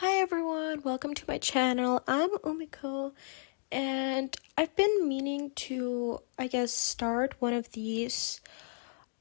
Hi everyone, welcome to my channel. I'm Umiko and I've been meaning to, start one of these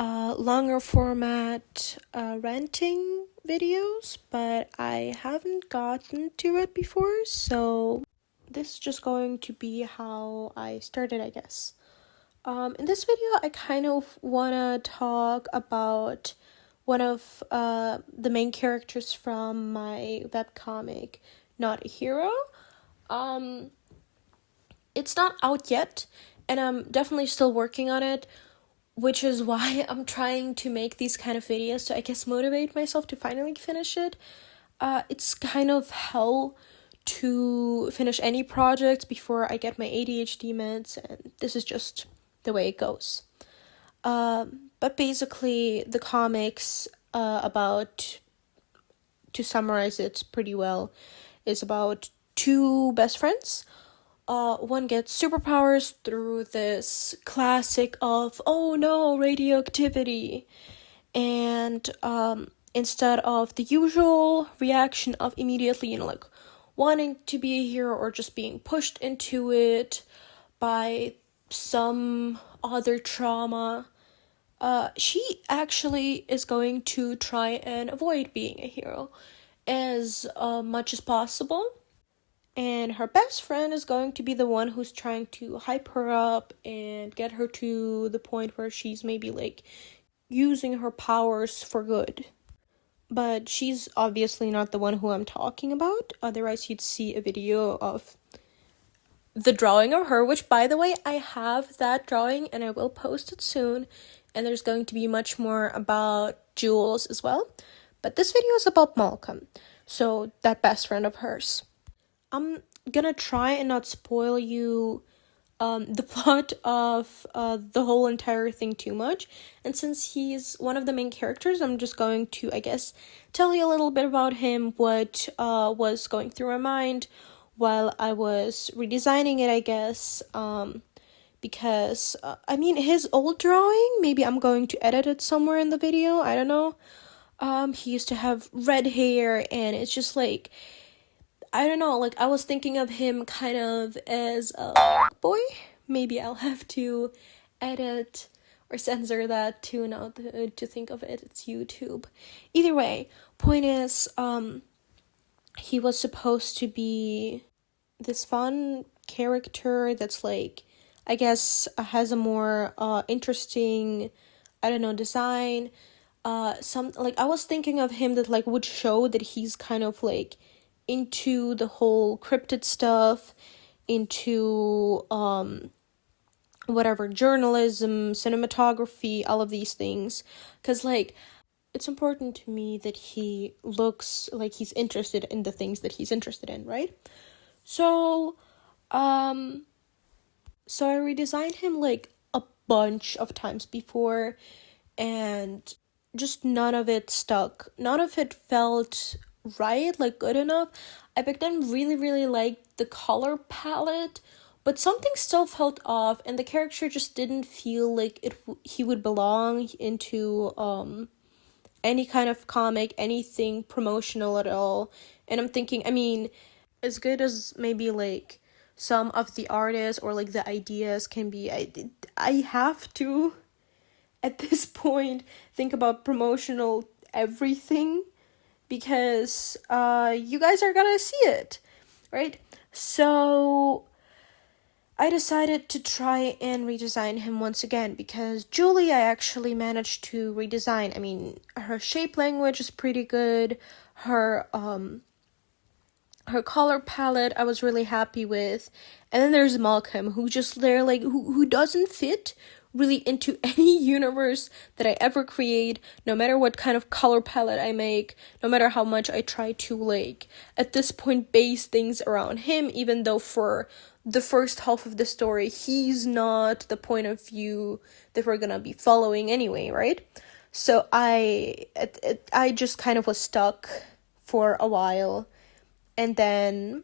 longer format ranting videos, but I haven't gotten to it before, so this is just going to be how I started, I guess. In this video, I kind of want to talk about one of the main characters from my webcomic, Not a Hero. Um, it's not out yet, and I'm definitely still working on it, which is why I'm trying to make these kind of videos to, I guess, motivate myself to finally finish it. It's kind of hell to finish any project before I get my ADHD meds, and this is just the way it goes. But basically, the comics about, to summarize it pretty well, is about two best friends. One gets superpowers through this classic of, oh no, radioactivity. And instead of the usual reaction of immediately, like wanting to be a hero or just being pushed into it by some other trauma, she actually is going to try and avoid being a hero as much as possible. And her best friend is going to be the one who's trying to hype her up and get her to the point where she's maybe like using her powers for good. But she's obviously not the one who I'm talking about. Otherwise, you'd see a video of the drawing of her, which, by the way, I have that drawing and I will post it soon. And there's going to be much more about Jules as well. But this video is about Malcolm, so that best friend of hers. I'm gonna try and not spoil you the plot of the whole entire thing too much. And since he's one of the main characters, I'm just going to, I guess, tell you a little bit about him, what was going through my mind while I was redesigning it, I guess. Because, his old drawing, maybe I'm going to edit it somewhere in the video, I don't know. He used to have red hair, and it's just like, I don't know, like, I was thinking of him kind of as a boy. Maybe I'll have to edit or censor that too, now to think of it, it's YouTube. Either way, point is, he was supposed to be this fun character that's like, I guess, has a more interesting, I don't know, design. I was thinking of him that like would show that he's kind of like into the whole cryptid stuff, into whatever, journalism, cinematography, all of these things, because like it's important to me that he looks like he's interested in the things that he's interested in, right? So so I redesigned him like a bunch of times before, and just none of it stuck. None of it felt right, like good enough. I back then really liked the color palette, but something still felt off, and the character just didn't feel like he would belong into any kind of comic, anything promotional at all. And I'm thinking, as good as maybe like some of the artists or like the ideas can be, I have to at this point think about promotional everything, because you guys are gonna see it, right? So I decided to try and redesign him once again, because Julie I actually managed to redesign. Her shape language is pretty good. Her color palette I was really happy with. And then there's Malcolm, who just there like who doesn't fit really into any universe that I ever create, no matter what kind of color palette I make, no matter how much I try to like at this point base things around him, even though for the first half of the story he's not the point of view that we're gonna be following anyway, right? So I just kind of was stuck for a while. And then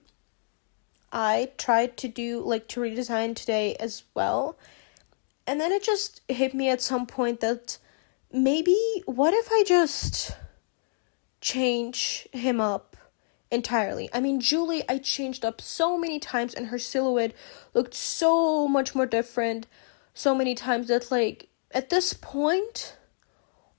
I tried to to redesign today as well. And then it just hit me at some point that maybe, what if I just change him up entirely. I mean, Julie, I changed up so many times and her silhouette looked so much more different so many times that, like, at this point,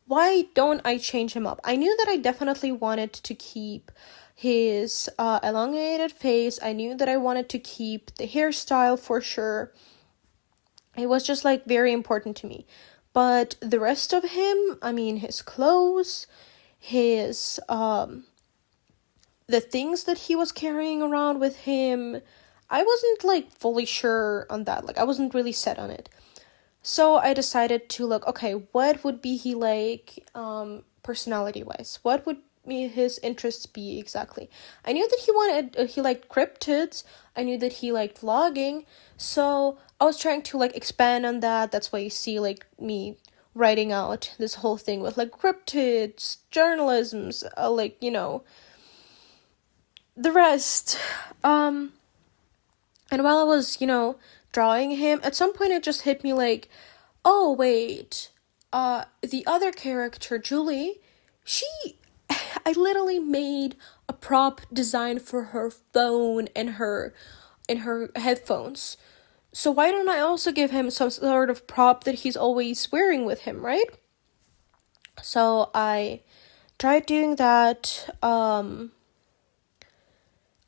why don't I change him up? I knew that I definitely wanted to keep his elongated face. I knew that I wanted to keep the hairstyle for sure. It was just, like, very important to me. But the rest of him, I mean, his clothes, his the things that he was carrying around with him, I wasn't, like, fully sure on that. Like, I wasn't really set on it. So I decided to look, okay, what would be he like personality-wise? What would his interests be exactly? I knew that he liked cryptids. I knew that he liked vlogging. So I was trying to, like, expand on that. That's why you see, like, me writing out this whole thing with, like, cryptids, journalisms, like, you know, the rest. And while I was, you know, drawing him, at some point it just hit me like, oh wait, the other character, Julie, she I literally made a prop design for her phone and her headphones. So why don't I also give him some sort of prop that he's always wearing with him, right? So I tried doing that.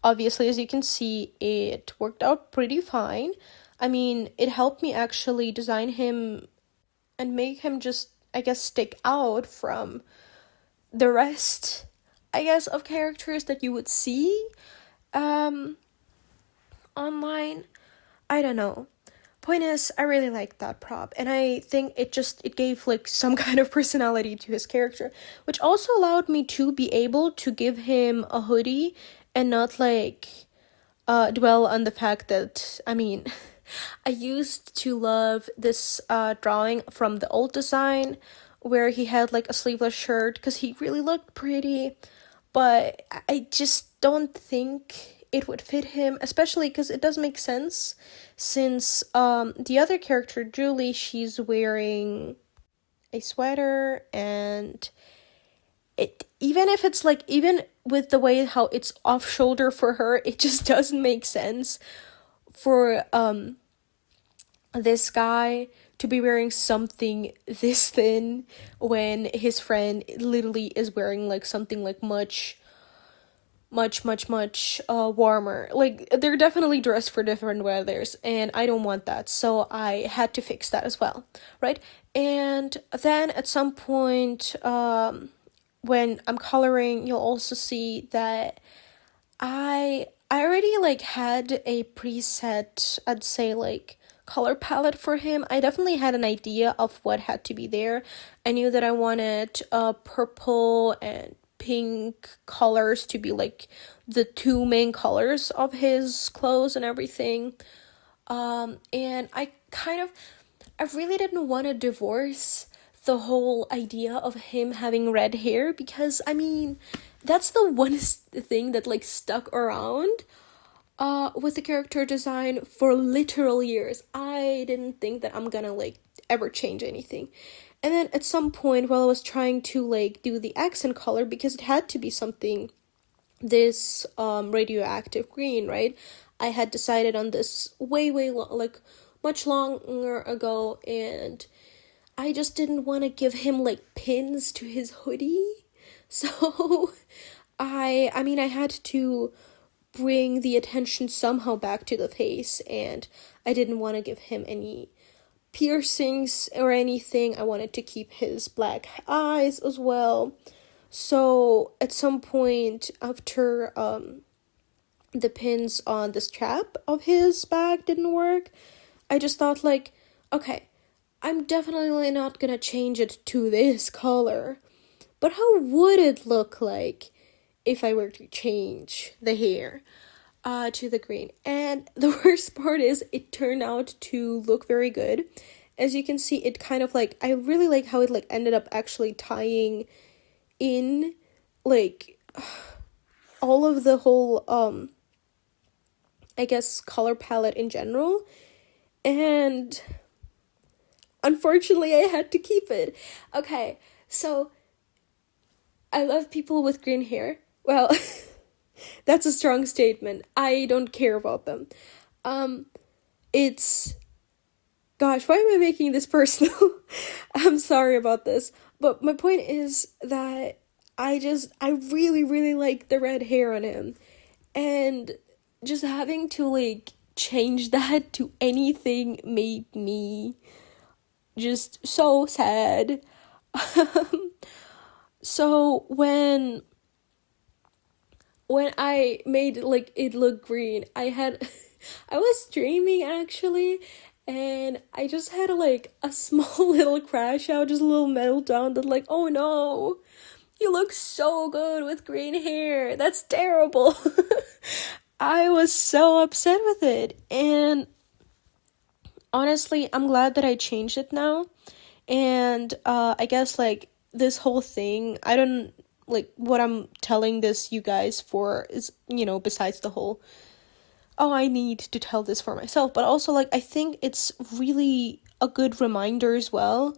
Obviously, as you can see, it worked out pretty fine. I mean, it helped me actually design him and make him just, I guess, stick out from the rest, I guess, of characters that you would see online. I don't know. Point is, I really liked that prop, and I think it gave, like, some kind of personality to his character, which also allowed me to be able to give him a hoodie and not, like, dwell on the fact that, I mean, I used to love this drawing from the old design where he had, like, a sleeveless shirt because he really looked pretty, but I just don't think it would fit him, especially because it does make sense since the other character, Julie, she's wearing a sweater, and it, even if it's, like, even with the way how it's off shoulder for her, it just doesn't make sense for this guy to be wearing something this thin when his friend literally is wearing, like, something, like, much warmer. Like, they're definitely dressed for different weathers, and I don't want that, so I had to fix that as well, right? And then at some point, when I'm coloring, you'll also see that I already, like, had a preset, I'd say, like, color palette for him. I definitely had an idea of what had to be there. I knew that I wanted purple and pink colors to be, like, the two main colors of his clothes and everything. And I really didn't want to divorce the whole idea of him having red hair, because, I mean, that's the one thing that, like, stuck around with the character design for literal years. I didn't think that I'm gonna, like, ever change anything. And then at some point, while I was trying to, like, do the accent color, because it had to be something this radioactive green, right? I had decided on this like, much longer ago, and I just didn't want to give him, like, pins to his hoodie. So I mean, I had to bring the attention somehow back to the face, and I didn't want to give him any piercings or anything. I wanted to keep his black eyes as well. So at some point after the pins on the strap of his bag didn't work, I just thought, like, okay, I'm definitely not gonna change it to this color, but how would it look like if I were to change the hair to the green? And the worst part is it turned out to look very good. As you can see, it kind of, like, I really like how it, like, ended up actually tying in, like, all of the whole I guess color palette in general. And unfortunately, I had to keep it. Okay, so I love people with green hair. Well, That's a strong statement. I don't care about them. It's Gosh, why am I making this personal? I'm sorry about this. But my point is that I really, really like the red hair on him. And just having to, like, change that to anything made me just so sad. So when I made, like, it look green, I was streaming actually, and I just had like a small little crash out, just a little meltdown that, like, oh no, you look so good with green hair. That's terrible. I was so upset with it, and honestly, I'm glad that I changed it now. And I guess, like, this whole thing, I don't, like, what I'm telling this you guys for is, besides the whole, oh, I need to tell this for myself, but also, like, I think it's really a good reminder as well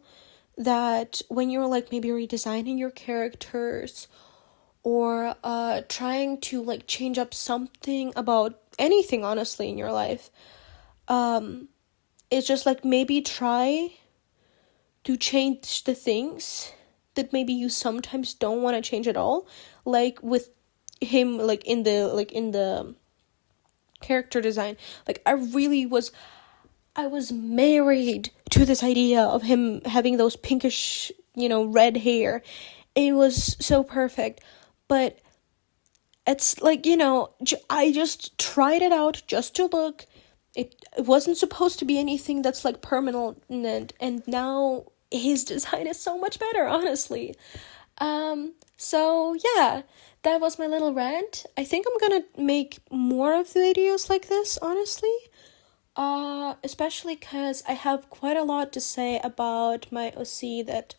that when you're, like, maybe redesigning your characters or trying to, like, change up something about anything, honestly, in your life, it's just, like, maybe try to change the things that maybe you sometimes don't want to change at all, like with him, like in the character design. Like, I was married to this idea of him having those pinkish, red hair. It was so perfect. But it's like, I just tried it out just to look. It wasn't supposed to be anything that's, like, permanent, and now his design is so much better, honestly. So yeah, that was my little rant. I think I'm gonna make more of the videos like this, honestly. Especially because I have quite a lot to say about my OC that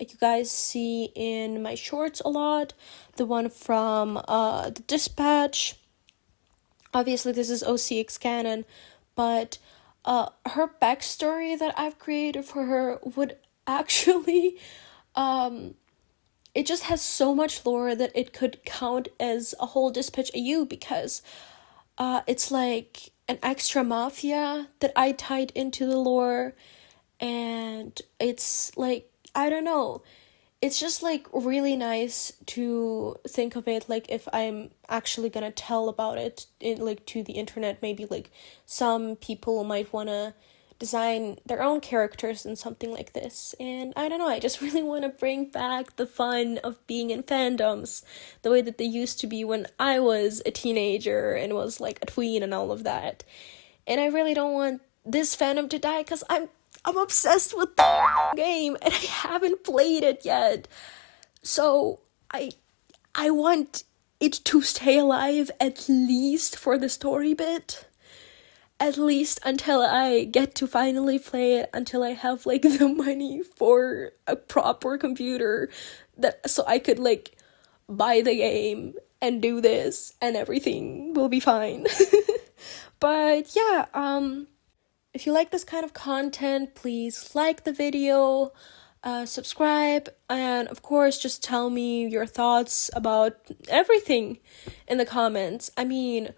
you guys see in my shorts a lot. The one from the Dispatch. Obviously, this is OCX canon, but her backstory that I've created for her would actually, it just has so much lore that it could count as a whole Dispatch AU, because it's like an extra mafia that I tied into the lore, and it's like, I don't know, it's just, like, really nice to think of it, like, if I'm actually gonna tell about it like, to the internet. Maybe, like, some people might want to design their own characters in something like this, and I don't know, I just really want to bring back the fun of being in fandoms the way that they used to be when I was a teenager and was, like, a tween and all of that. And I really don't want this fandom to die, because I'm obsessed with the game and I haven't played it yet. So I want it to stay alive, at least for the story bit. At least until I get to finally play it, until I have, like, the money for a proper computer, that so I could, like, buy the game and do this and everything will be fine. But yeah, if you like this kind of content, please like the video, subscribe, and of course, just tell me your thoughts about everything in the comments. I mean,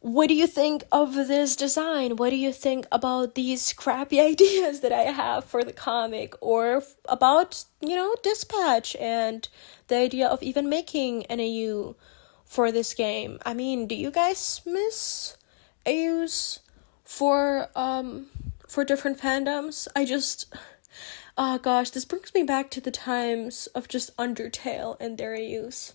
what do you think of this design? What do you think about these crappy ideas that I have for the comic? Or about, Dispatch and the idea of even making an AU for this game? I mean, do you guys miss AUs for different fandoms? Oh gosh, this brings me back to the times of just Undertale and their AUs.